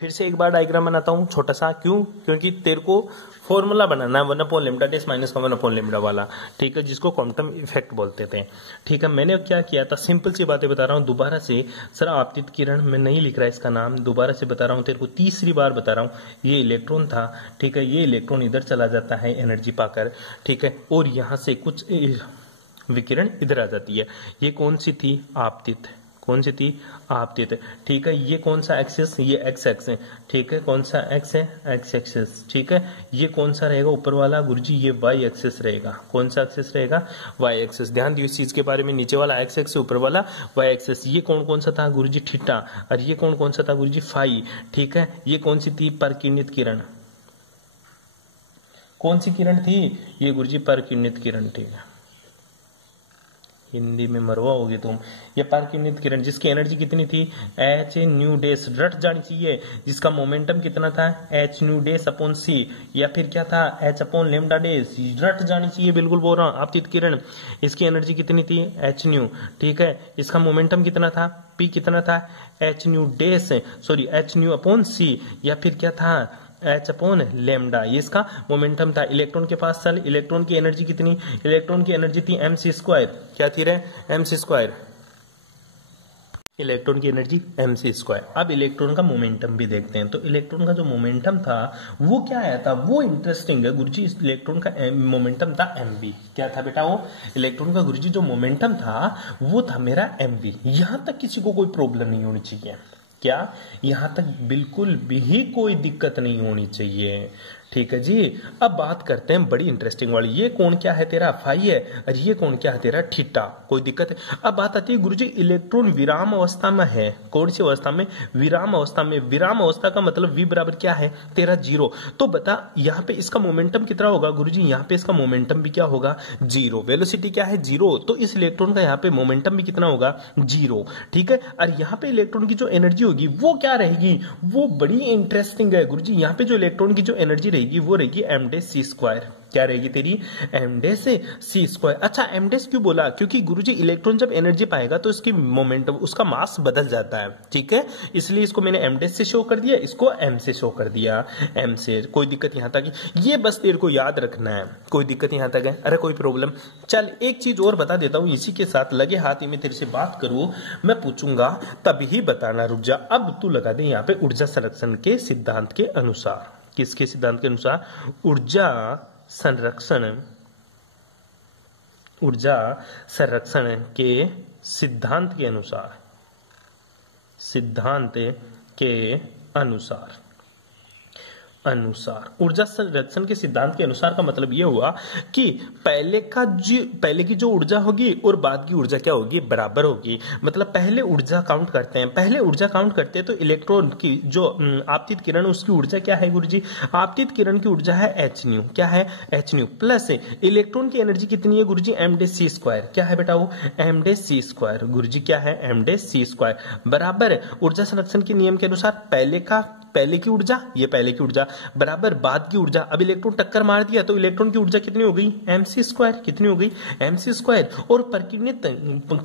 फिर से एक बार डायग्राम बनाता हूँ छोटा सा, क्यों? क्योंकि तेरे को फॉर्मूला बनाना है 1/λ डेस माइनस का 1/λ वाला, ठीक है, जिसको क्वांटम इफेक्ट बोलते थे। ठीक है, मैंने क्या किया था, सिंपल सी बातें बता रहा हूँ दोबारा से। सर आपतित किरण मैं नहीं लिख रहा इसका नाम, दोबारा से बता रहा हूँ तेरे को, तीसरी बार बता रहा हूँ। ये इलेक्ट्रॉन था, ठीक है, ये इलेक्ट्रॉन इधर चला जाता है एनर्जी पाकर, ठीक है, और यहाँ से कुछ विकिरण इधर आ जाती है। ये कौन सी थी? आपतित। कौन सी थी? आपतित। ठीक है, ये कौन सा एक्सिस? ये एक्स एक्स है, ठीक है, कौन सा एक्स है? एक्स एक्सिस, ठीक है। ये कौन सा रहेगा ऊपर वाला? गुरुजी ये वाई एक्सिस रहेगा। कौन सा एक्सिस रहेगा? Y axis. ध्यान दियो इस चीज के बारे में, नीचे वाला एक्स एक्स, ऊपर वाला वाई एक्सिस। ये कौन कौन सा था गुरुजी? थीटा। और ये कौन कौन सा था गुरुजी? फाई। ठीक है, ये कौन सी थी? परकिरणित किरण। कौन सी किरण थी? ये गुरुजी परकिरणित किरण, ठीक है, हिंदी में मरवा होगी तुम। ये परकिरणित किरण जिसकी एनर्जी कितनी थी? एच न्यू डेस, रट जानी चाहिए। जिसका मोमेंटम कितना था? एच न्यू डेस अपॉन सी, या फिर क्या था? एच अपॉन लेमडा डेस, रट जानी चाहिए, बिल्कुल बोल रहा हूँ। आपतित किरण, इसकी एनर्जी कितनी थी? एच न्यू, ठीक है। इसका मोमेंटम कितना था? पी कितना था? एच न्यू डेस, सॉरी एच न्यू अपॉन सी, या फिर क्या था? एच अपॉन लेमडा, ये इसका मोमेंटम था। इलेक्ट्रॉन के पास चल, इलेक्ट्रॉन की एनर्जी कितनी? इलेक्ट्रॉन की एनर्जी थी एम सी स्क्वायर। क्या थी रे? M C square. इलेक्ट्रॉन की एनर्जी एम सी स्क्वायर। अब इलेक्ट्रॉन का मोमेंटम भी देखते हैं। तो इलेक्ट्रॉन का जो मोमेंटम था वो क्या आया था? वो इंटरेस्टिंग है गुरुजी। इस इलेक्ट्रॉन का मोमेंटम था एम वी। क्या था बेटा? वो इलेक्ट्रॉन का गुरुजी जो मोमेंटम था वो था मेरा एम वी। यहां तक किसी को कोई प्रॉब्लम नहीं होनी चाहिए। क्या? यहां तक बिल्कुल भी कोई दिक्कत नहीं होनी चाहिए, ठीक है जी। अब बात करते हैं बड़ी इंटरेस्टिंग वाली। ये कौन क्या है तेरा? फाई है, और ये कौन क्या है तेरा? थीटा। कोई दिक्कत है? अब बात आती है गुरुजी इलेक्ट्रॉन विराम अवस्था में है। कौन सी अवस्था में? विराम अवस्था में। विराम अवस्था का मतलब v बराबर क्या है तेरा? 0। तो बता यहाँ पे इसका मोमेंटम कितना होगा गुरुजी? यहाँ पे इसका मोमेंटम भी क्या होगा? 0। वेलोसिटी क्या है? 0। तो इस इलेक्ट्रॉन का यहाँ पे मोमेंटम भी कितना होगा? 0, ठीक है। और यहाँ पे इलेक्ट्रॉन की जो एनर्जी होगी वो क्या रहेगी? वो बड़ी इंटरेस्टिंग है गुरुजी। यहाँ पे जो इलेक्ट्रॉन की जो एनर्जी रहेगी वो रहेगी एम डे सी स्क्वायर। क्या रहेगी तेरी? M dash c square. अच्छा, एम डेस क्यों बोला? क्योंकि गुरुजी इलेक्ट्रॉन जब एनर्जी पाएगा तो इसकी मोमेंटम, उसका मास बदल जाता है, ठीक है। इसलिए इसको मैंने एम डेस से शो कर दिया, इसको एम से शो कर दिया, एम से। कोई दिक्कत यहां तक? ये बस तेरे को याद रखना है। कोई दिक्कत यहां तक है? अरे कोई प्रॉब्लम? चल एक चीज और बता देता हूं, इसी के साथ लगे हाथ ही में तेरे से बात करूं, मैं पूछूंगा तभी बताना, रुक जा। अब तू लगा दे यहाँ पे ऊर्जा संरक्षण के सिद्धांत के अनुसार। किसके सिद्धांत के अनुसार? ऊर्जा संरक्षण, ऊर्जा संरक्षण के सिद्धांत के अनुसार, सिद्धांत के अनुसार, ऊर्जा संरक्षण के सिद्धांत के अनुसार का मतलब यह हुआ कि पहले की जो ऊर्जा होगी और बाद की ऊर्जा क्या होगी? बराबर होगी। मतलब पहले ऊर्जा काउंट करते हैं, पहले ऊर्जा काउंट करते हैं तो इलेक्ट्रॉन की जो आपतित किरण, उसकी ऊर्जा क्या है गुरुजी? आपतित किरण की ऊर्जा है एच न्यू। क्या है? H new. प्लस इलेक्ट्रॉन की एनर्जी कितनी है गुरुजी? एम डे सी स्क्वायर। क्या है बेटा? वो एम डे सी स्क्वायर। गुरुजी क्या है? एम डे सी स्क्वायर बराबर ऊर्जा संरक्षण के नियम के अनुसार पहले की ऊर्जा, ये पहले की ऊर्जा बराबर बाद की ऊर्जा। अब इलेक्ट्रॉन टक्कर मार दिया तो इलेक्ट्रॉन की ऊर्जा कितनी हो गई? M C square. कितनी हो गई? M C square. और परकिरणित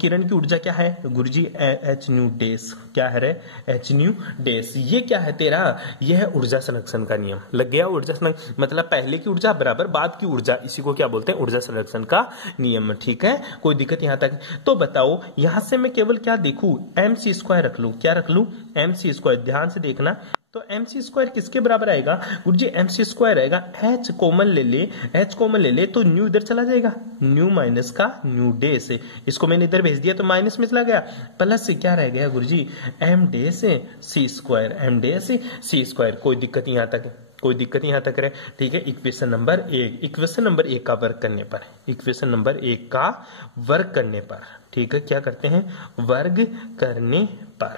किरण की ऊर्जा क्या है गुरुजी? एच न्यू डेस। क्या है रे? एच न्यू डेस। ये क्या है तेरा? यह है ऊर्जा संरक्षण का नियम। लग गया? ऊर्जा संरक्षण मतलब पहले की ऊर्जा बराबर बाद की ऊर्जा, इसी को क्या बोलते हैं? ऊर्जा संरक्षण का नियम, ठीक है। कोई दिक्कत यहां तक? तो बताओ यहां से मैं केवल क्या देखूं? एम सी स्क्वायर रख लू। क्या रख लू? M C square. ध्यान से देखना, तो एम सी स्क्वायर किसके बराबर आएगा गुरुजी? एम सी स्क्वायर आएगा, एच कॉमन ले ले, एच कॉमन ले ले तो न्यू इधर चला जाएगा, न्यू माइनस का न्यू डे से, इसको मैंने इधर भेज दिया तो माइनस में चला गया, प्लस से क्या रह गया गुरुजी? M dash c square, M dash c square. कोई दिक्कत यहां तक? कोई दिक्कत यहां तक रहे, ठीक है। इक्वेशन नंबर 1, इक्वेशन नंबर 1 का वर्क करने पर, इक्वेशन नंबर 1 का वर्क करने पर, ठीक है, क्या करते हैं? वर्ग करने पर,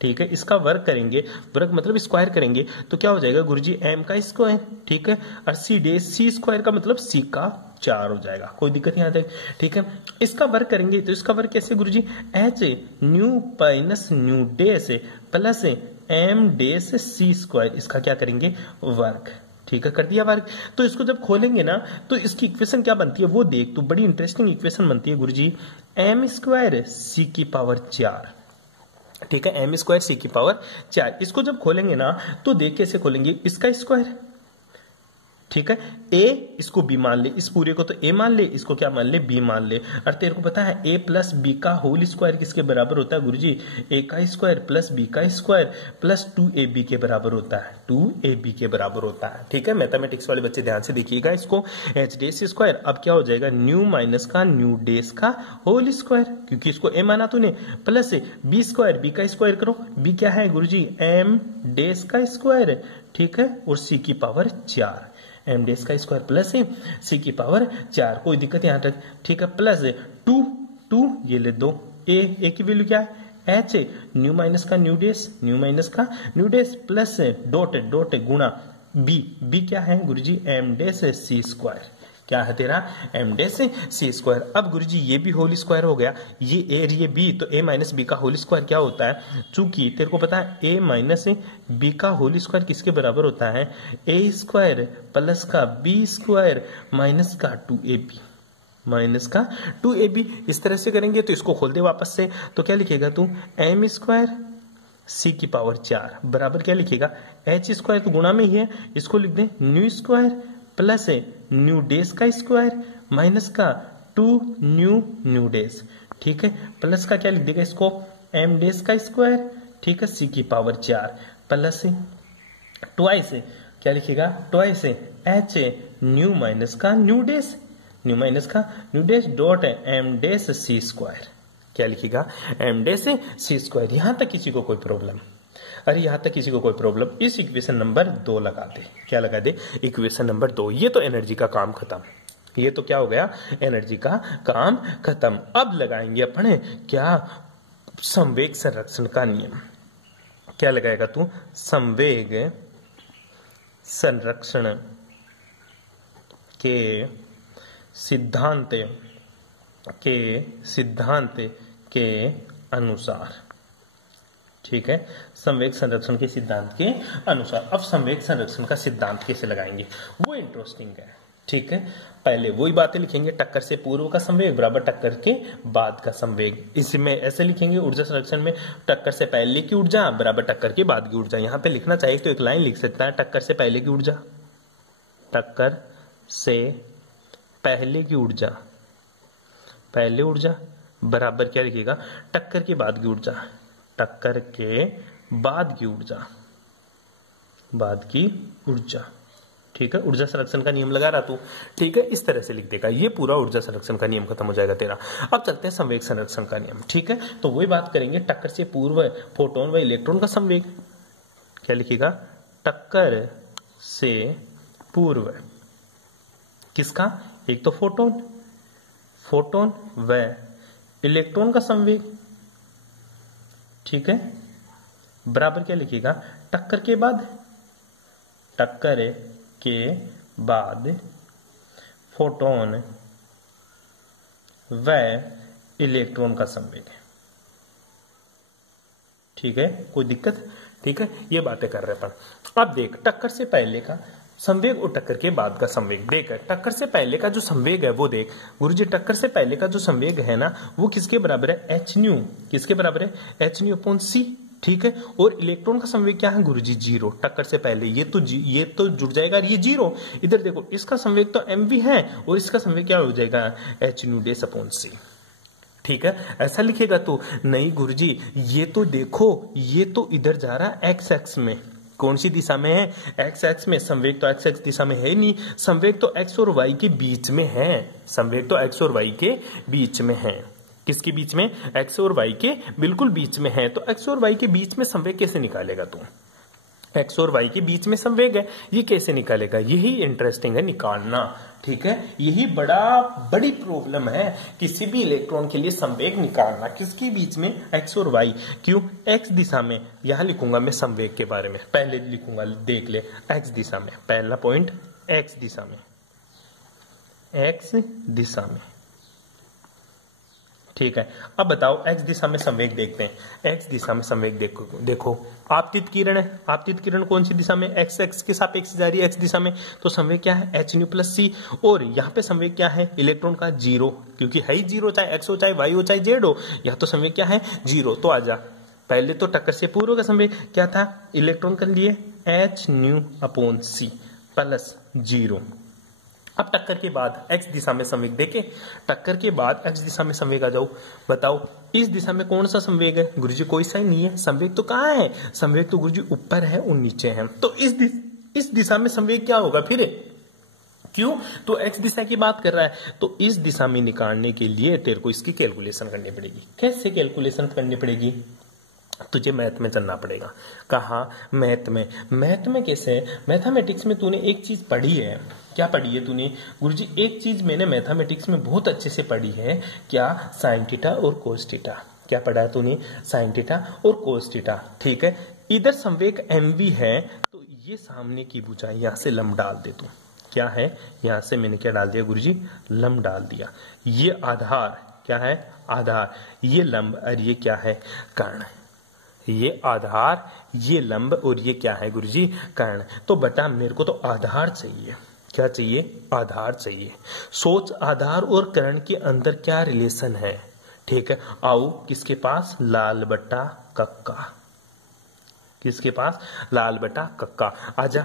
ठीक है। इसका वर्ग करेंगे, वर्ग मतलब स्क्वायर करेंगे तो क्या हो जाएगा गुरुजी? एम का स्क्वायर, ठीक है। और सी डे सी स्क्वायर का मतलब सी का 4 हो जाएगा। कोई दिक्कत यहां तक? ठीक है। इसका वर्ग करेंगे तो इसका वर्ग कैसे गुरुजी? H nu minus nu dash plus m dash c square, इसका क्या करेंगे? वर्ग, ठीक है। कर दिया वर्ग। तो इसको जब खोलेंगे ना तो इसकी इक्वेशन क्या बनती है वो देख तू, बड़ी इंटरेस्टिंग इक्वेशन बनती है गुरुजी। एम स्क्वायर सी की पावर 4, ठीक है, एम स्क्वायर सी की पावर 4। इसको जब खोलेंगे ना तो देख कैसे खोलेंगे, इसका स्क्वायर, ठीक है, ए इसको बी मान ले, इस पूरे को तो ए मान ले, इसको क्या मान ले, बी मान ले। और तेरे को पता है ए प्लस बी का होल स्क्वायर किसके बराबर होता है गुरुजी, ए का स्क्वायर प्लस बी का स्क्वायर प्लस 2ab के बराबर होता है, 2ab के बराबर होता है। ठीक है, मैथमेटिक्स वाले बच्चे ध्यान से देखिएगा इसको, एच डेस स्क्वायर अब क्या हो जाएगा, न्यू माइनस का न्यू डेस का होल स्क्वायर, क्योंकि इसको ए माना तूने, प्लस बी स्क्वायर, बी का स्क्वायर करो, बी क्या है गुरुजी, एम डेस का स्क्वायर, ठीक है, और सी की पावर 4, एम डेस का स्क्वायर प्लस सी की पावर 4, कोई दिक्कत यहां तक, ठीक है, प्लस 2 ये ले दो, ए की वैल्यू क्या है, एच, न्यू माइनस का न्यू डेस, न्यू माइनस का न्यू डेस प्लस डॉट गुणा बी क्या है गुरुजी, एम डेस सी स्क्वायर, क्या है तेरा, एम डेस सी स्क्वायर। अब गुरुजी ये भी होल स्क्वायर हो गया, ये ए और ये बी, तो ए माइनस बी का होल स्क्वायर क्या होता है, चूंकि तेरे को पता है ए माइनस बी का होल स्क्वायर किसके बराबर होता है, ए स्क्वायर प्लस का बी स्क्वायर माइनस का 2ab, माइनस का 2ab। इस तरह से करेंगे तो इसको खोल दे वापस से, तो क्या लिखेगा तू, एम स्क्वायर सी की पावर 4 बराबर क्या लिखेगा, एच स्क्वायर तो गुणा में ही है, इसको लिख दे nu square plus nu dash का स्क्वायर माइनस का 2 न्यू डेस, ठीक है, प्लस का क्या लिख देगा इसको, एम डेस का स्क्वायर, ठीक है, सी की पावर 4 प्लस ट्वाइस क्या लिखेगा, ट्वाइस एच न्यू माइनस का न्यू डेस, न्यू माइनस का न्यू डेस डॉट एम डेस सी स्क्वायर, क्या लिखेगा, एम डेस सी स्क्वायर। यहां तक किसी को कोई प्रॉब्लम, अरे यहां तक किसी को कोई प्रॉब्लम, इस इक्वेशन नंबर 2 लगा दे, क्या लगा दे, इक्वेशन नंबर 2। ये तो एनर्जी का काम खत्म, ये तो क्या हो गया, एनर्जी का काम खत्म। अब लगाएंगे अपन क्या, संवेग संरक्षण का नियम, क्या लगाएगा तू, संवेग संरक्षण के सिद्धांत के अनुसार, ठीक है, संवेग संरक्षण के सिद्धांत के अनुसार। अब संवेग संरक्षण का सिद्धांत कैसे लगाएंगे वो इंटरेस्टिंग है, ठीक है, पहले वही बातें लिखेंगे, टक्कर से पूर्व का संवेग बराबर टक्कर के बाद का संवेग, इसमें ऐसे लिखेंगे ऊर्जा संरक्षण में, टक्कर से पहले की ऊर्जा बराबर टक्कर के बाद की ऊर्जा। यहां पे लिखना चाहिए तो एक लाइन लिख सकता है, टक्कर से पहले की ऊर्जा, टक्कर से पहले की ऊर्जा, पहले ऊर्जा बराबर क्या लिखेगा, टक्कर के बाद की ऊर्जा, टक्कर के बाद की ऊर्जा, बाद की ऊर्जा, ठीक है, ऊर्जा संरक्षण का नियम लगा रहा तू, ठीक है, इस तरह से लिख देगा, ये पूरा ऊर्जा संरक्षण का नियम खत्म हो जाएगा तेरा। अब चलते हैं संवेग संरक्षण का नियम, ठीक है, तो वही बात करेंगे, टक्कर से पूर्व फोटोन व इलेक्ट्रॉन का संवेग, क्या लिखेगा, टक्कर से पूर्व किसका, एक तो फोटोन व इलेक्ट्रॉन का संवेग, ठीक है, बराबर क्या लिखेगा, टक्कर के बाद फोटोन व इलेक्ट्रॉन का संवेग, ठीक है, कोई दिक्कत, ठीक है, ये बातें कर रहे अपन। अब देख, टक्कर से पहले का संवेग और टक्कर के बाद का संवेग देख, टक्कर से पहले का जो संवेग है वो देख गुरुजी, टक्कर से पहले का जो संवेग है ना वो किसके बराबर है, एच न्यू, किसके बराबर है, एच न्यू अपॉन सी, ठीक है, और इलेक्ट्रॉन का संवेग क्या है गुरुजी, 0, टक्कर से पहले, ये तो जुड़ जाएगा, ये 0, इधर देखो इसका संवेग तो एम वी है और इसका संवेग क्या हो जाएगा, एच न्यू डेस अपॉन सी, ठीक है, ऐसा लिखेगा तो नहीं गुरुजी, ये तो देखो, ये तो इधर जा रहा है एक्स एक्स में, कौन सी दिशा में है, एक्स एक्स में, संवेग तो एक्स एक्स दिशा में है नहीं, संवेग तो एक्स और वाई के बीच में है, संवेग तो एक्स और वाई के बीच में है, किसके बीच में, एक्स और वाई के बिल्कुल बीच में है, तो एक्स और वाई के बीच में संवेग कैसे निकालेगा तू, एक्स और वाई के बीच में संवेग है, ये कैसे निकालेगा, यही इंटरेस्टिंग है निकालना, ठीक है, यही बड़ी प्रॉब्लम है किसी भी इलेक्ट्रॉन के लिए संवेग निकालना, किसके बीच में, एक्स और वाई, क्यों, एक्स दिशा में, यहां लिखूंगा मैं संवेग के बारे में, पहले लिखूंगा, देख ले, एक्स दिशा में, पहला पॉइंट, एक्स दिशा में, एक्स दिशा में, ठीक है। अब बताओ एक्स दिशा में संवेग देखते हैं, एक्स दिशा में संवेग देखो आपतित किरण है, आपतित किरण कौन सी दिशा में, एक्स एक्स के सापेक्ष जा रही है, एक्स दिशा में, तो संवेग क्या है, एच न्यू प्लस सी, और यहाँ पे संवेग क्या है, इलेक्ट्रॉन का 0, क्योंकि है ही 0, चाहे एक्स हो चाहे वाई हो चाहे जेड हो, यहाँ तो संवेग क्या है 0, तो आजा पहले तो टक्कर से पूर्व का संवेग क्या था, इलेक्ट्रॉन के लिए h/c प्लस 0। अब टक्कर के बाद x दिशा में संवेग देखे, टक्कर के बाद x दिशा में संवेग आ जाओ, बताओ इस दिशा में कौन सा संवेग है गुरुजी, कोई सा ही नहीं है। संवेग तो कहाँ है, संवेग तो गुरुजी ऊपर है और नीचे है। तो इस दिशा में संवेग क्या होगा फिर, क्यों, तो x दिशा की बात कर रहा है, तो इस दिशा में निकालने के लिए तेरे को इसकी कैलकुलेशन करनी पड़ेगी। कैसे कैलकुलेशन करनी पड़ेगी, तुझे मैथ में चलना पड़ेगा। कहा मैथ में कैसे, मैथमेटिक्स में तूने एक चीज पढ़ी है, क्या पढ़ी है तूने गुरुजी, एक चीज मैंने मैथमेटिक्स में बहुत अच्छे से पढ़ी है, क्या, साइन थीटा और कोस थीटा। क्या पढ़ा है तूने, साइन थीटा और कोस थीटा, ठीक है। इधर संवेग mv है, तो ये सामने की भुजा यहां से लंब डाल दे तू, क्या है, यहां से मैंने क्या डाल दिया गुरुजी, लंब डाल दिया। ये आधार क्या है, आधार, ये लंब और ये क्या है, कर्ण। ये आधार, ये लंब और ये क्या है गुरुजी, कर्ण। तो बता मेरे को तो आधार चाहिए, क्या चाहिए, आधार चाहिए। सोच आधार और कर्ण के अंदर क्या रिलेशन है, ठीक है। आओ किसके पास, लाल बट्टा कक्का, किसके पास, लाल बटा कक्का। आजा,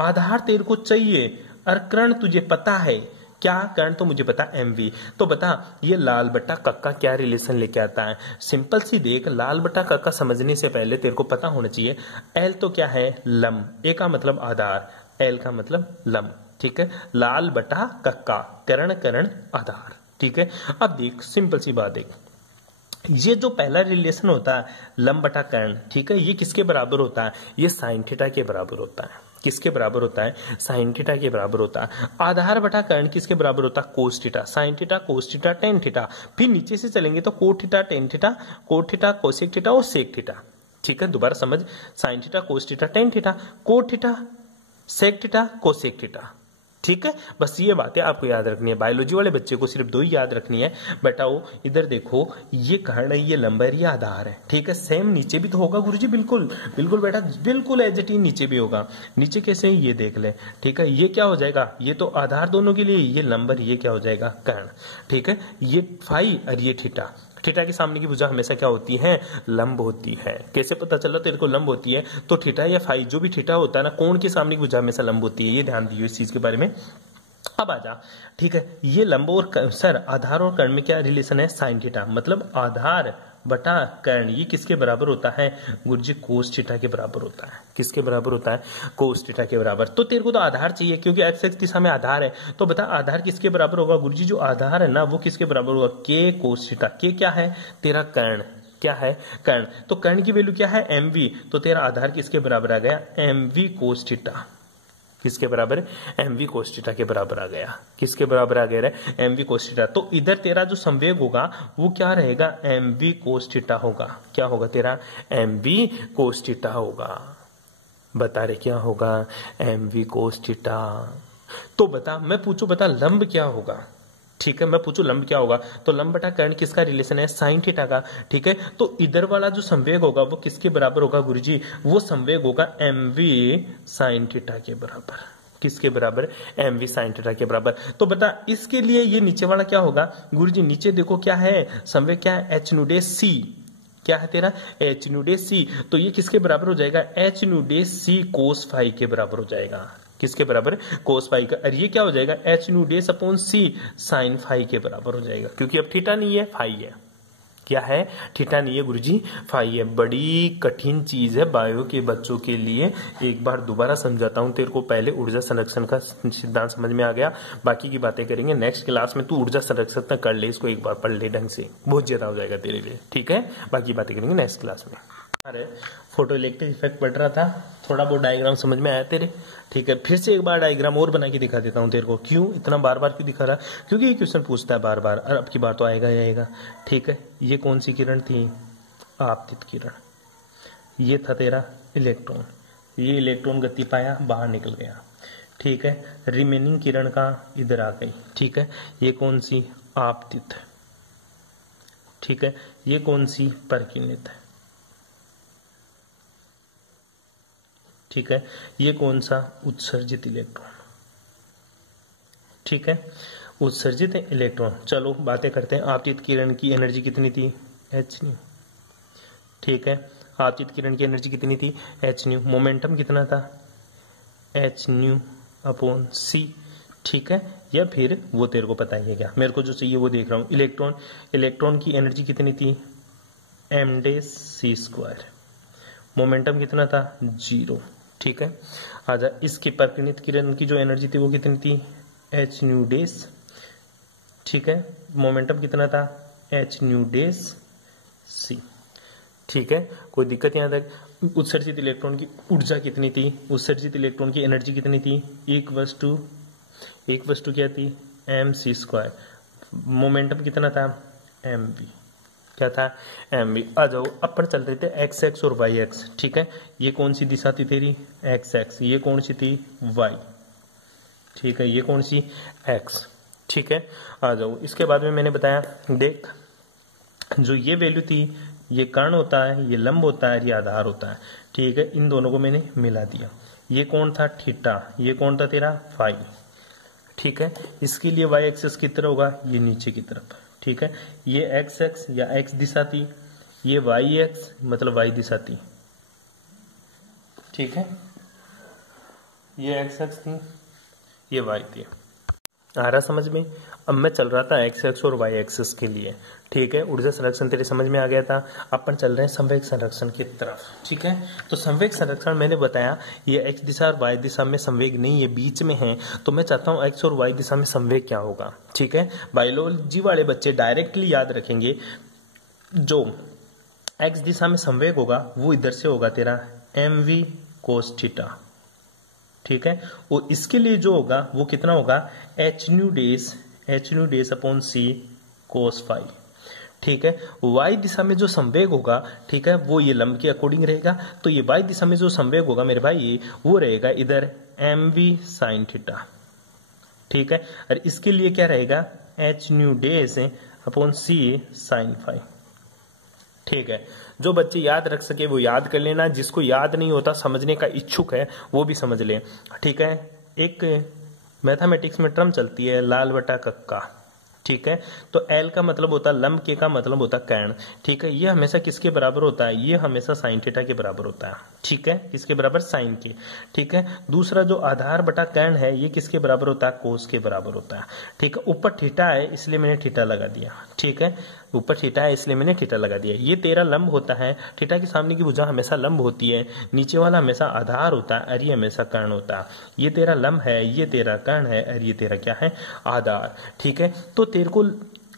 आधार तेरे को चाहिए और कर्ण तुझे पता है, क्या, कर्ण तो मुझे पता mv। तो बता ये लाल बटा कक्का क्या रिलेशन लेके आता है, सिंपल सी देख, लाल बटा कक्का समझने से पहले तेरे को पता होना चाहिए l तो क्या है, लंब, a का मतलब आधार, l का मतलब लंब, ठीक है। लाल बटा कक्का, कर्ण आधार, ठीक है। अब देख सिंपल सी बात देख, ये जो पहला रिलेशन होता है लंब बटा कर्ण, ठीक है, ये किसके बराबर होता है, ये साइन थीटा के बराबर होता है। किसके बराबर होता है, साइन थीटा के बराबर होता है। आधार बटा कर्ण किसके बराबर होता है, cos theta, sine theta, cos theta, tan theta. फिर नीचे से चलेंगे तो cot theta, tan theta, cot theta, cosec theta और सेक थीटा, ठीक है। दोबारा समझ, sine theta, cos theta, tan theta, cot theta, sec theta, cosec theta, ठीक है। बस ये बातें आपको याद रखनी है, बायोलॉजी वाले बच्चे को सिर्फ दो ही याद रखनी है। बेटाओ इधर देखो, ये कर्ण है, ये लंब है, ये आधार है, ठीक है। सेम नीचे भी तो होगा गुरुजी, बिल्कुल बिल्कुल बेटा, बिल्कुल एज इट इज नीचे भी होगा। नीचे कैसे, ये देख ले, ठीक है। ये क्या हो जाएगा, ये तो आधार दोनों के लिए, ये लंब और ये क्या हो जाएगा, कर्ण, ठीक है। ये फाई और ये थीटा, थीटा के सामने की भुजा हमेशा क्या होती है, लंब होती है। कैसे पता चला तेरे को लंब होती है, तो थीटा या फाई जो भी थीटा होता है ना, कोण के सामने की भुजा हमेशा लंब होती है, ये ध्यान दियो इस चीज के बारे में। अब आजा, ठीक है, ये लंब और सर आधार और कर्ण में क्या रिलेशन है, साइन थीटा, मतलब आधार बटा कर्ण, ये किसके बराबर होता है गुरुजी, कोस थीटा के बराबर होता है। किसके बराबर होता है, कोस थीटा के बराबर। तो तेरे को तो आधार चाहिए, क्योंकि एक्स एक्स दिशा में आधार है, तो बता आधार किसके बराबर होगा गुरुजी, जो आधार है ना वो किसके बराबर होगा, के कोस थीटा। के क्या है, तेरा कर्ण, क्या है, कर्ण। तो कर्ण की वैल्यू क्या है, mv, तो तेरा आधार किसके बराबर आ गया, mv कोस थीटा। किसके बराबर, mv कोस थीटा के बराबर आ गया। किसके बराबर आ गया, mv कोस थीटा। तो इधर तेरा जो संवेग होगा वो क्या रहेगा, mv कोस थीटा होगा। क्या होगा तेरा, mv कोस थीटा होगा। बता रहे क्या होगा, mv कोस थीटा। तो बता, मैं पूछू बता लंब क्या होगा, ठीक है, मैं पूछू लंब क्या होगा, तो लंब बटा कर्ण किसका रिलेशन है, साइन थीटा का, ठीक है। तो इधर वाला जो संवेग होगा वो किसके बराबर होगा गुरुजी, वो संवेग होगा mv साइन थीटा के बराबर। किसके बराबर, mv साइन थीटा के बराबर। तो बता इसके लिए ये नीचे वाला क्या होगा गुरुजी, नीचे देखो क्या है, संवेग क्या है, h नुडे c, क्या है तेरा, h नुडे c। तो ये किसके बराबर हो जाएगा, h नुडे c कोस फाई के बराबर हो जाएगा। किसके बराबर, कोस फाई का। और ये क्या हो जाएगा, h new dash upon C sine phi के बराबर हो जाएगा, क्योंकि अब थीटा नहीं है, फाई है। क्या है, थीटा नहीं है गुरुजी, फाई है। बड़ी कठिन चीज है बायो के बच्चों के लिए। एक बार दोबारा समझाता हूं तेरे को, पहले ऊर्जा संरक्षण का सिद्धांत समझ में आ गया, बाकी की बातें करेंगे नेक्स्ट क्लास में। तू ऊर्जा संरक्षण कर ले, इसको एक बार पढ़ ले ढंग से, बहुत ज्यादा हो जाएगा तेरे लिए, ठीक है। बाकी बातें करेंगे नेक्स्ट क्लास में। अरे फोटो इलेक्ट्रिक इफेक्ट पढ़ रहा था, थोड़ा बहुत डायग्राम समझ में आया तेरे, ठीक है। फिर से एक बार डायग्राम और बना के दिखा देता हूँ तेरे को। क्यों इतना बार बार क्यों दिखा रहा, क्योंकि ये क्वेश्चन पूछता है बार बार, और अब की बार तो आएगा ही आएगा, ठीक है। ये कौन सी किरण थी, आपतित किरण। ये था तेरा इलेक्ट्रॉन, ये इलेक्ट्रॉन गति पाया, बाहर निकल गया, ठीक है। रिमेनिंग किरण का इधर आ गई, ठीक है। ये कौन सी, आपतित, ठीक है। ये कौन सी, परकिरनित है, ठीक है। ये कौन सा, उत्सर्जित इलेक्ट्रॉन, ठीक है। उत्सर्जित इलेक्ट्रॉन। चलो बातें करते हैं। आपतित किरण की एनर्जी कितनी थी, h नहीं, ठीक है। आपतित किरण की एनर्जी कितनी थी, एच न्यू। मोमेंटम कितना था, एच न्यू अपॉन सी, ठीक है। या फिर वो तेरे को पता ही है क्या, मेरे को जो चाहिए वो देख रहा हूँ। इलेक्ट्रॉन, इलेक्ट्रॉन की एनर्जी कितनी थी, एम डे सी स्क्वायर। मोमेंटम कितना था, 0, ठीक है। आजा, इसकी परिणित किरण की जो एनर्जी थी वो कितनी थी, एच न्यू डेस, ठीक है। मोमेंटम कितना था, एच न्यू डेस सी, ठीक है। कोई दिक्कत यहां तक। उत्सर्जित इलेक्ट्रॉन की ऊर्जा कितनी थी, उत्सर्जित इलेक्ट्रॉन की एनर्जी कितनी थी, एक वस्तु क्या थी, एम सी स्क्वायर। मोमेंटम कितना था, एम वी, क्या था, एम वी। आ जाओ, अपन चल रहे थे एक्स एक्स और वाई एक्स, ठीक है। ये कौन सी दिशा थी तेरी, एक्स एक्स, ये कौन सी थी, वाई, ठीक है। ये कौन सी, एक्स, ठीक है। आ जाओ, इसके बाद में मैंने बताया, देख जो ये वैल्यू थी, ये कर्ण होता है, ये लंब होता है, ये आधार होता है, ठीक है। इन दोनों को मैंने मिला दिया। ये कौन था, थीटा, ये कौन था तेरा, फाई, ठीक है। इसके लिए वाई एक्सिस की तरफ होगा, ये नीचे की तरफ, ठीक है। ये एक्स एक्स या एक्स दिशा थी, ये वाई एक्स मतलब वाई दिशा थी, ठीक है। ये एक्स एक्स थी, ये वाई थी। आ रहा समझ में। अब मैं चल रहा था एक्स एक्स और वाई एक्सिस के लिए, ठीक है। ऊर्जा संरक्षण तेरे समझ में आ गया था। अपन चल रहे हैं संवेग संरक्षण की तरफ, ठीक है। तो संवेग संरक्षण मैंने बताया, ये एक्स दिशा और वाई दिशा में संवेग नहीं, ये बीच में है। तो मैं चाहता हूं एक्स और वाई दिशा में संवेग क्या होगा, ठीक है। बायोलॉजी वाले बच्चे डायरेक्टली याद रखेंगे, जो एक्स दिशा में संवेग होगा वो इधर से होगा तेरा एम वी कोस थीटा, ठीक है। और इसके लिए जो होगा वो कितना होगा, एच न्यू डेस अपॉन सी कोस फाई, ठीक है। वाई दिशा में जो संवेग होगा, ठीक है, वो ये लंब के अकॉर्डिंग रहेगा। तो ये वाई दिशा में जो संवेग होगा मेरे भाई, वो रहेगा इधर एम वी साइन थीटा, ठीक है। और इसके लिए क्या रहेगा, H nu dash upon C sine phi, ठीक है। जो बच्चे याद रख सके वो याद कर लेना, जिसको याद नहीं होता, समझने का इच्छुक है, वो भी समझ ले, ठीक है। एक मैथमेटिक्स में टर्म चलती है लाल बटा कक्का, ठीक है। तो एल का मतलब होता है लंब, के का मतलब होता है कर्ण, ठीक है। ये हमेशा किसके बराबर होता है, ये हमेशा साइन थीटा के बराबर होता है, ठीक है। किसके बराबर, साइन के, ठीक है। दूसरा जो आधार बटा कर्ण है, ये किसके बराबर होता है, कोस के बराबर होता है, ठीक है। ऊपर थीटा है इसलिए मैंने थीटा लगा दिया, ठीक है। ऊपर थीटा है इसलिए मैंने थीटा लगा दिया। ये तेरा लंब होता है, थीटा के सामने की भुजा हमेशा लंब होती है, नीचे वाला हमेशा आधार होता है, और ये हमेशा कर्ण होता है। ये तेरा लंब है, ये तेरा कर्ण है, और ये तेरा क्या है, आधार, ठीक है। तो तेरे को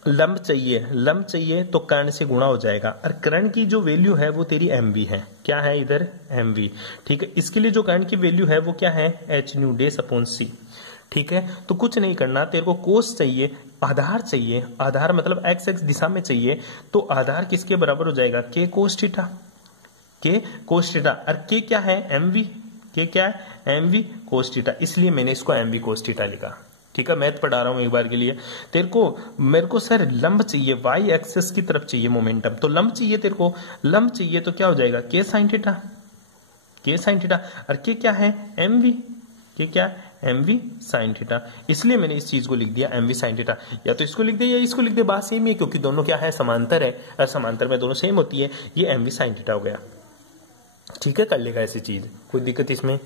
लंब चाहिए तो कर्ण से गुणा हो जाएगा, और कर्ण की जो वैल्यू है वो तेरी एम वी है, क्या है इधर, एम वी, ठीक है। इसके लिए जो कर्ण की वैल्यू है वो क्या है, एच न्यू डेस अपॉन सी, ठीक है। तो कुछ नहीं करना, तेरे को कोस चाहिए, आधार चाहिए, आधार मतलब एक्स एक्स दिशा में चाहिए। तो आधार किसके बराबर हो जाएगा, के कोस थीटा, के कोस थीटा। और के क्या है, एम वी, के क्या है, एम वी कोस थीटा, इसलिए मैंने इसको एम वी कोस थीटा लिखा, ठीक है। मैथ पढ़ा रहा हूं एक बार के लिए तेरे को। मेरे को सर लंब चाहिए, वाई एक्सिस की तरफ चाहिए मोमेंटम, तो लंब चाहिए तेरे को, लंब चाहिए तो क्या हो जाएगा, के साइन थीटा, के साइन थीटा। और के क्या है, एम वी, के क्या है, एम वी साइन थीटा, इसलिए मैंने इस चीज को लिख दिया एम वी साइन थीटा। या तो इसको लिख दे या इसको लिख दे, बात सेम है, क्योंकि दोनों क्या है, समांतर है, और समांतर में दोनों सेम होती है। ये एम वी साइन थीटा हो गया, ठीक है। कर लेगा ऐसी चीज, कोई दिक्कत इसमें।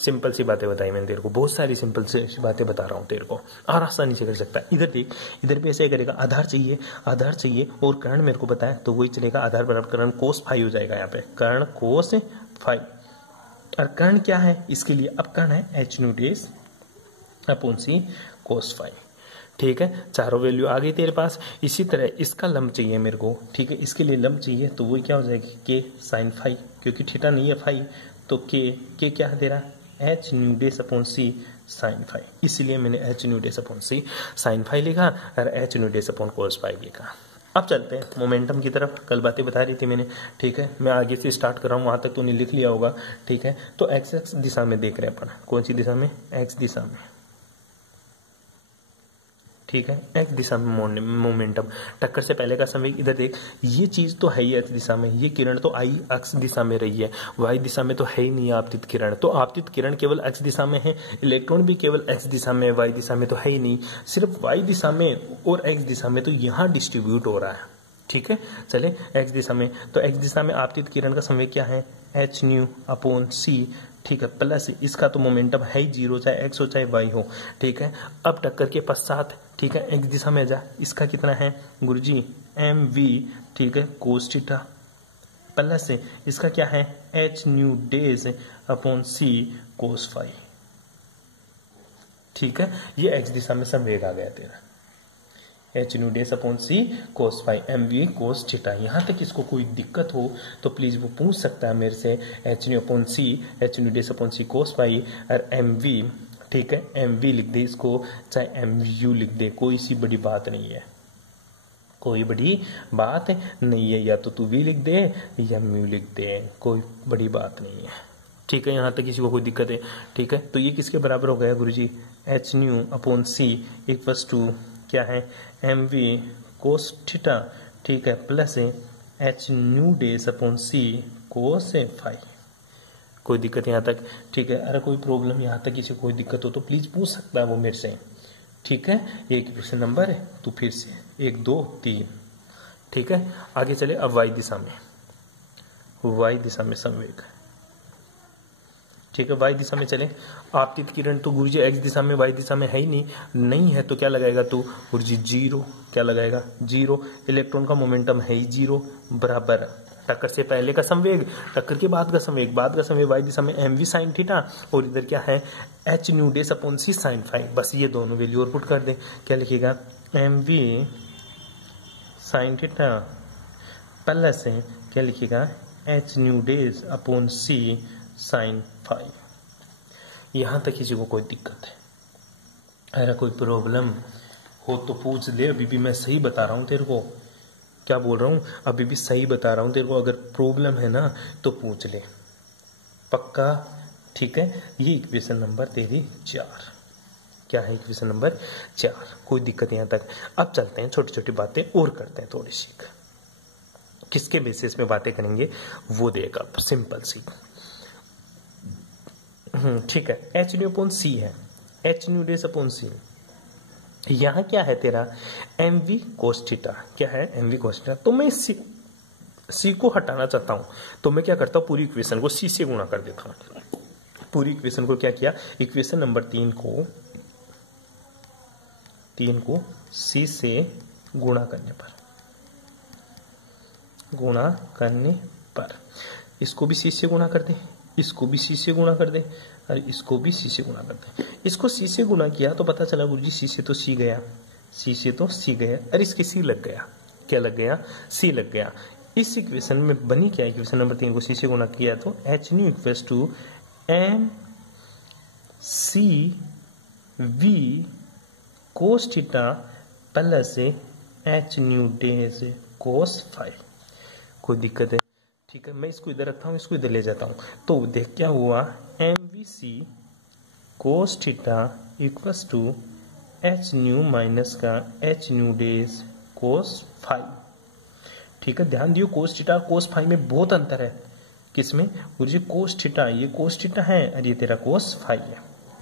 सिंपल सी बातें बताई मैंने तेरे को, बहुत सारी सिंपल सी बातें बता रहा हूं तेरे को, और आसानी से कर सकता है। इधर देख, इधर भी ऐसे करेगा, आधार चाहिए और कर्ण मेरे को पता है, तो वही चलेगा, आधार बराबर कर्ण कोस फाई हो जाएगा, यहाँ पे कर्ण कोस फाई। और कर्ण क्या है इसके लिए, अब कर्ण है एच न्यू डेस अपॉन सी कोस फाई, ठीक है। चारों वैल्यू आ गई तेरे पास। इसी तरह इसका लंब चाहिए मेरे को, ठीक है। इसके लिए लंब चाहिए तो वही क्या हो जाएगी, के साइन फाई, क्योंकि थीटा नहीं है फाई, तो के क्या है तेरा, H nu dash upon C sine phi, इसलिए मैंने H nu dash upon C sine phi लिखा और H nu dash upon cos phi लिखा। अब चलते हैं मोमेंटम की तरफ, कल बातें बता रही थी मैंने, ठीक है। मैं आगे से स्टार्ट कर रहा हूँ, वहां तक तूने लिख लिया होगा, ठीक है। तो एक्स एक्स दिशा में देख रहे हैं अपन, कौन सी दिशा में, एक्स दिशा में, ठीक है। एक्स दिशा में मोमेंटम, टक्कर से पहले का संवेग, इधर देख, ये चीज तो है ही एक्स दिशा में, ये किरण तो आई एक्स दिशा में रही है, वाई दिशा में तो है ही नहीं आपतित किरण, तो आपतित किरण केवल एक्स दिशा में है, इलेक्ट्रॉन भी केवल एक्स दिशा में, वाई दिशा में तो है ही नहीं, सिर्फ वाई दिशा में और एक्स दिशा में, तो यहाँ डिस्ट्रीब्यूट हो रहा है, ठीक है। चले एक्स दिशा में, तो एक्स दिशा में आपतित किरण का संवेग क्या है, एच न्यू अपॉन सी, ठीक है, प्लस इसका तो मोमेंटम है ही जीरो, चाहे एक्स हो चाहे वाई हो, ठीक है। अब टक्कर के पश्चात, ठीक है, एक्स दिशा में जा, इसका कितना है गुरुजी एम वी, ठीक है, कोस थीटा, प्लस इसका क्या है एच न्यू डेज अपॉन सी कोस फाई, ठीक है। ये एक्स दिशा में संवेग आ गया तेरा, H nu dash upon C cos phi M we cos theta. यहाँ तक इसको कोई दिक्कत हो तो प्लीज वो पूछ सकता है मेरे से, एच न्यू अपॉन सी, एच न्यू डेज अपॉन सी कोस फाई और एम वी, ठीक है, एम वी लिख दे इसको, चाहे एम यू लिख दे, कोई सी बड़ी बात नहीं है, कोई बड़ी बात नहीं है, या तो तू वी लिख दे या म्यू लिख दे, कोई बड़ी बात नहीं है, ठीक है। यहाँ तक किसी को कोई दिक्कत है, ठीक है। तो ये किसके बराबर हो गया गुरुजी, h nu upon c equals to क्या है एम वी कोस थीटा, ठीक है, plus H nu dash upon सी कोस फाई। कोई दिक्कत यहाँ तक, ठीक है। अरे कोई प्रॉब्लम यहाँ तक किसी को कोई दिक्कत हो तो प्लीज पूछ सकता है वो मेरे से, ठीक है। एक क्वेश्चन नंबर है तो फिर से 1 2 3, ठीक है। आगे चले अब वाई दिशा में, वाई दिशा में संवेग, ठीक है। वाई दिशा में चले, आपतित किरण तो गुरुजी एक्स दिशा में वाई दिशा में है ही नहीं है तो क्या लगाएगा तू गुरुजी जीरो, क्या लगाएगा जीरो, इलेक्ट्रॉन का मोमेंटम है ही जीरो, बराबर टक्कर से पहले का संवेग, टक्कर के बाद का संवेग, बाद का संवेग वाई दिशा में एम वी साइन थीटा, और इधर क्या है H nu dash upon C sine phi. बस ये दोनों वैल्यू और पुट कर दे, क्या लिखेगा M V sine theta plus क्या लिखेगा H nu dash upon C sine phi. यहां तक किसी को कोई दिक्कत है, अरे कोई प्रॉब्लम हो तो पूछ ले, अभी भी मैं सही बता रहा हूं तेरे को, क्या बोल रहा हूं अभी भी सही बता रहा हूं तेरे को, अगर प्रॉब्लम है ना तो पूछ ले पक्का, ठीक है। ये इक्वेशन नंबर तेरी 4, क्या है इक्वेशन नंबर 4, कोई दिक्कत यहां तक। अब चलते हैं छोटी छोटी बातें और करते हैं थोड़ी सी, किसके बेसिस पे बातें करेंगे वो देख अब, सिंपल सी, ठीक है। एच न्यू अपॉन सी है, एच न्यू डेज अपॉन सी, यहां क्या है तेरा एम वी कोस थीटा, क्या है एम वी कोस थीटा। तो मैं सी को हटाना चाहता हूं तो मैं क्या करता हूं पूरी इक्वेशन को सी से गुणा कर देता हूं, पूरी इक्वेशन को क्या किया, इक्वेशन नंबर 3 को सी से गुणा करने पर इसको भी सी से गुणा कर दे, इसको भी सी से गुणा कर दे और इसको भी सी से गुणा कर दे। इसको सी से गुणा किया तो पता चला गुरुजी सी से तो सी गया, सी से तो सी गया और इसके सी लग गया, क्या लग गया सी लग गया। इस इक्वेशन में बनी क्या, इक्वेशन नंबर 3 को सी से गुणा किया तो H nu equals to M C V cos theta plus H nu dash cos phi. कोई दिक्कत है, ठीक है। मैं इसको इधर रखता हूं, इसको इधर ले जाता हूं, तो देख क्या हुआ m we C cos theta equals to H nu minus का h nu dash cos phi, ठीक है। ध्यान दियो कोस थीटा कोस फाई में बहुत अंतर है, किसमें गुरुजी कोस थीटा, ये कोस थीटा है और ये तेरा कोस फाई है,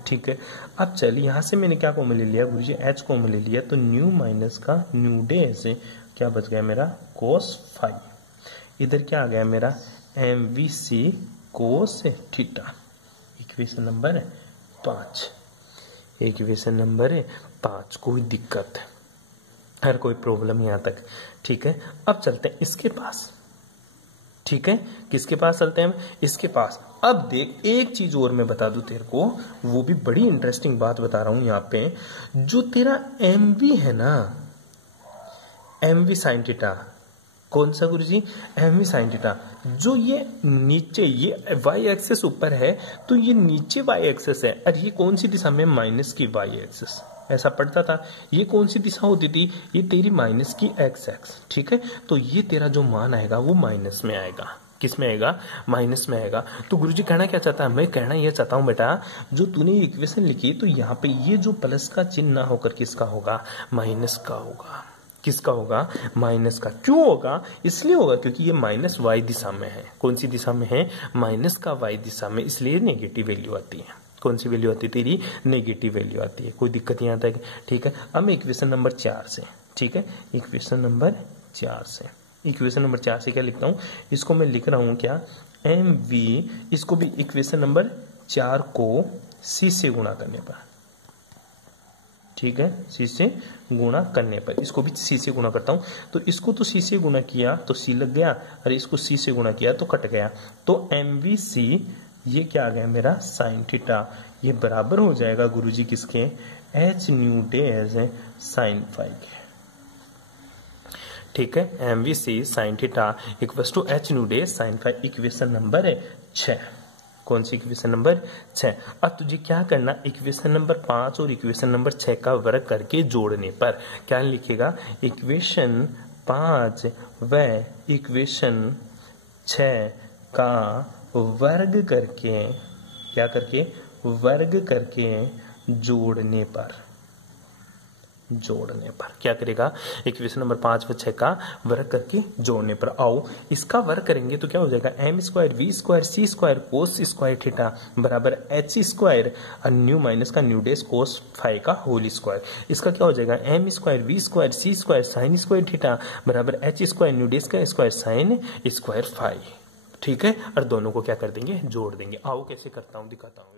ठीक है। अब चल यहां से मैंने क्या कॉमन ले लिया गुरुजी एच कॉमन ले लिया, तो न्यू माइनस का न्यू डेज क्या बच गया मेरा कोस फाई, इधर क्या आ गया मेरा M we C cos theta. Equation number 5, equation number 5, कोई दिक्कत हर कोई प्रॉब्लम यहां तक, ठीक है। अब चलते हैं इसके पास, ठीक है, किसके पास चलते हैं इसके पास। अब देख एक चीज और मैं बता दूं तेरे को, वो भी बड़ी इंटरेस्टिंग बात बता रहा हूं यहाँ पे, जो तेरा एम वी है ना, एम वी साइन थीटा, कौन सा गुरुजी एम वी साइन थीटा, जो ये नीचे ये वाई एक्सेस ऊपर है तो ये नीचे वाई एक्सेस है, और ये कौन सी दिशा में माइनस की वाई एक्सेस, ऐसा पढ़ता था। ये कौन सी दिशा होती थी, ये तेरी माइनस की एक्स एक्स, ठीक है। तो ये तेरा जो मान आएगा वो माइनस में आएगा, किस में आएगा माइनस में आएगा। तो गुरुजी कहना क्या चाहता है, मैं कहना यह चाहता हूं बेटा जो तूने इक्वेशन लिखी तो यहाँ पे ये जो प्लस का चिन्ह ना होकर किसका होगा माइनस का होगा, किसका होगा माइनस का। क्यों होगा, इसलिए होगा क्योंकि ये माइनस वाई दिशा में है, कौन सी दिशा में है माइनस का वाई दिशा में, इसलिए नेगेटिव वैल्यू आती है। कौन सी वैल्यू आती है तेरी नेगेटिव वैल्यू आती है, कोई दिक्कत यहाँ तक, ठीक है। अब इक्वेशन नंबर 4 से, ठीक है, इक्वेशन नंबर 4 से। इक्वेशन नंबर 4 से क्या लिखता हूं, इसको मैं लिख रहा हूं क्या, एम वी, इसको भी इक्वेशन नंबर 4 को सी से गुणा करने पर, ठीक है, सी से गुणा करने पर, इसको भी सी से गुणा करता हूं, तो इसको तो सी से गुणा किया तो सी लग गया, और इसको सी से गुणा किया तो कट गया, तो एम वी सी ये क्या आ गया मेरा साइन थीटा, ये बराबर हो जाएगा गुरुजी किसके, H nu dash sine phi के, ठीक है, M we C sine theta equal to H nu dash sine phi, equation number 6। कौन सी इक्वेशन नंबर 6। अब तुझे क्या करना, इक्वेशन नंबर 5 और इक्वेशन नंबर 6 का वर्ग करके जोड़ने पर क्या लिखेगा, इक्वेशन 5 व इक्वेशन 6 का वर्ग करके, क्या करके, वर्ग करके जोड़ने पर क्या करेगा, इक्वेशन नंबर 5 व 6 का वर्ग करके जोड़ने पर। आओ इसका वर्ग करेंगे तो क्या हो जाएगा, M square V square C square cos square theta बराबर एच स्क्वायर और न्यू माइनस का न्यू डेज कोस फाई का होल स्क्वायर। इसका क्या हो जाएगा, M square V square C square sine square theta बराबर एच स्क्वायर न्यू डेज का स्क्वायर साइन स्क्वायर फाई, ठीक है, और दोनों को क्या कर देंगे, जोड़ देंगे। आओ कैसे करता हूं दिखाता हूँ।